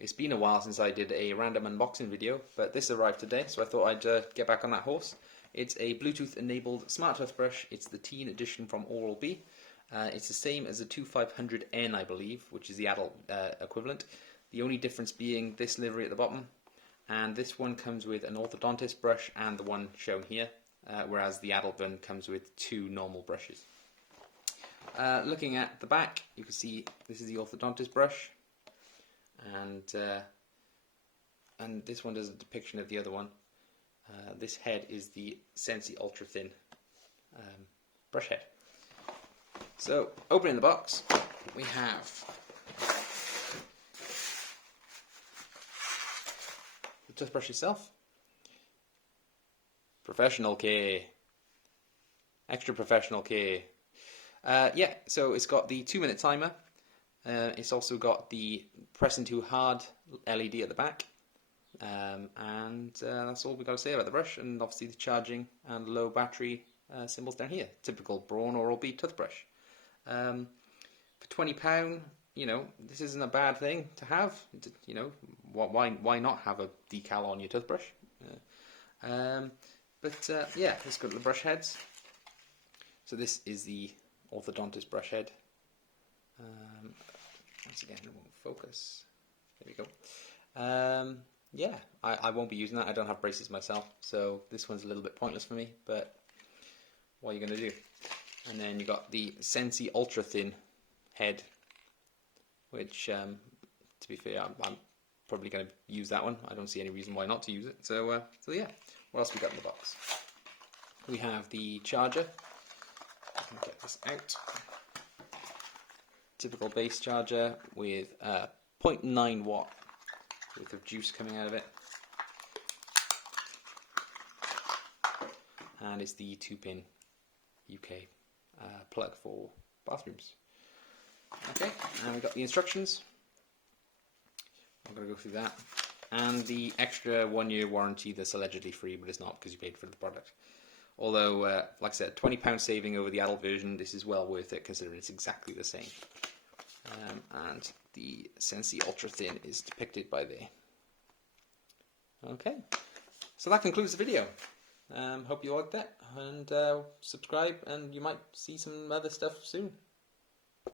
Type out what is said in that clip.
It's been a while since I did a random unboxing video, but this arrived today, so I thought I'd get back on that horse. It's a Bluetooth-enabled smart toothbrush. It's the teen edition from Oral-B. It's the same as the 2500N, I believe, which is the adult equivalent. The only difference being this livery at the bottom, and this one comes with an orthodontist brush and the one shown here, whereas the adult one comes with two normal brushes. Looking at the back, you can see this is the orthodontist brush, and this one does a depiction of the other one. This head is the Sensi ultra thin brush head. So, opening the box, we have the toothbrush itself, professional care, extra professional care. Yeah, so it's got the 2-minute timer. It's also got the pressing too hard LED at the back, and that's all we've got to say about the brush. And obviously the charging and low battery symbols down here. Typical Braun Oral-B toothbrush. For £20, you know, this isn't a bad thing to have. You know, why not have a decal on your toothbrush? Yeah, let's go to the brush heads. So this is the orthodontist brush head. Once again, it won't focus. There we go. Yeah, I won't be using that. I don't have braces myself, so this one's a little bit pointless for me, but what are you going to do? And then you got the Sensi ultra thin head, which, to be fair, I'm probably going to use that one. I don't see any reason why not to use it. So yeah, what else we got in the box? We have the charger. I can get this out. Typical base charger with 0.9 watt worth of juice coming out of it, and it's the 2-pin UK plug for bathrooms. Okay, and we've got the instructions. I'm going to go through that, and the extra 1-year warranty that's allegedly free, but it's not because you paid for the product. Although, like I said, £20 saving over the adult version, this is well worth it considering it's exactly the same. And the Sensi ultra thin is depicted by there. Okay, so that concludes the video. Hope you liked that, and subscribe, and you might see some other stuff soon.